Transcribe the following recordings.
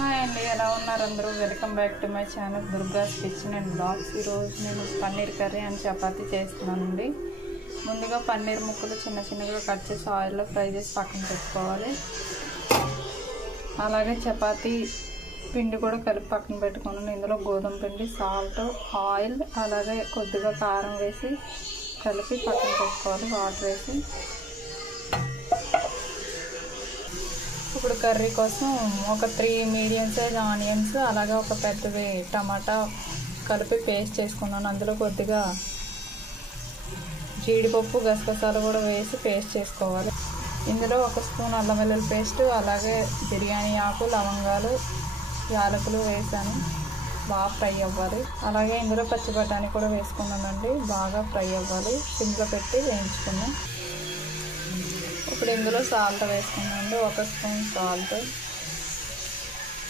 Hi అండి, ఎలా ఉన్నారు అందరూ? Welcome back to my channel Durga's kitchen and blogs. ఈరోజు నేను పన్నీర్ కర్రీ అండ్ చపాతీ చేస్తున్నానండి. ముందుగా పన్నీర్ ముక్కలు చిన్న చిన్నగా కట్ చేసి ఆయిల్లో ఫ్రై చేసి పక్కన పెట్టుకోవాలి. అలాగే చపాతీ పిండి కూడా కలిపి పక్కన పెట్టుకున్నాను. ఇందులో గోధుమ పిండి, సాల్ట్, ఆయిల్, అలాగే కొద్దిగా కారం వేసి కలిపి పక్కన పెట్టుకోవాలి వాటర్ వేసి. ఇప్పుడు కర్రీ కోసం ఒక 3 మీడియం సైజ్ ఆనియన్స్, అలాగే ఒక పెద్దది టమాటా కలిపి పేస్ట్ చేసుకున్నాను. అందులో కొద్దిగా జీడిపప్పు, గసగసాలు కూడా వేసి పేస్ట్ చేసుకోవాలి. ఇందులో 1 స్పూన్ అల్లం వెల్లుల్లి పేస్ట్, అలాగే బిర్యానీ ఆకు, లవంగాలు, యాలకులు వేసాను. బాగా ఫ్రై అవ్వాలి. అలాగే ఇందులో పచ్చి బఠానీ కూడా వేసుకున్నానండి. బాగా ఫ్రై అవ్వాలి. సిమ్లో పెట్టి వేయించుకున్నాం. ఇప్పుడు ఇందులో సాల్ట్ వేసుకున్నాండి. 1 స్పూన్ సాల్ట్,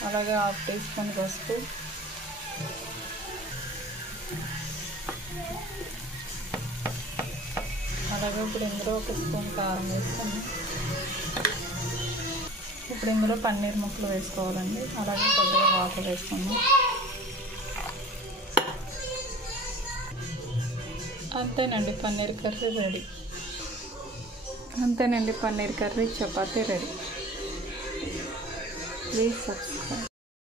అలాగే 1/2 టీ స్పూన్ పసుపు, అలాగే ఇప్పుడు ఇందులో 1 స్పూన్ కారం వేసుకున్నాం. ఇప్పుడు ఇందులో పన్నీర్ ముక్కలు వేసుకోవాలండి. అలాగే కొద్దిగా వాటర్ వేసుకున్నాం. అంతేనండి, పన్నీర్ కర్రీ రెడీ. అంతేనండి, paneer curry chapati ready. Please subscribe.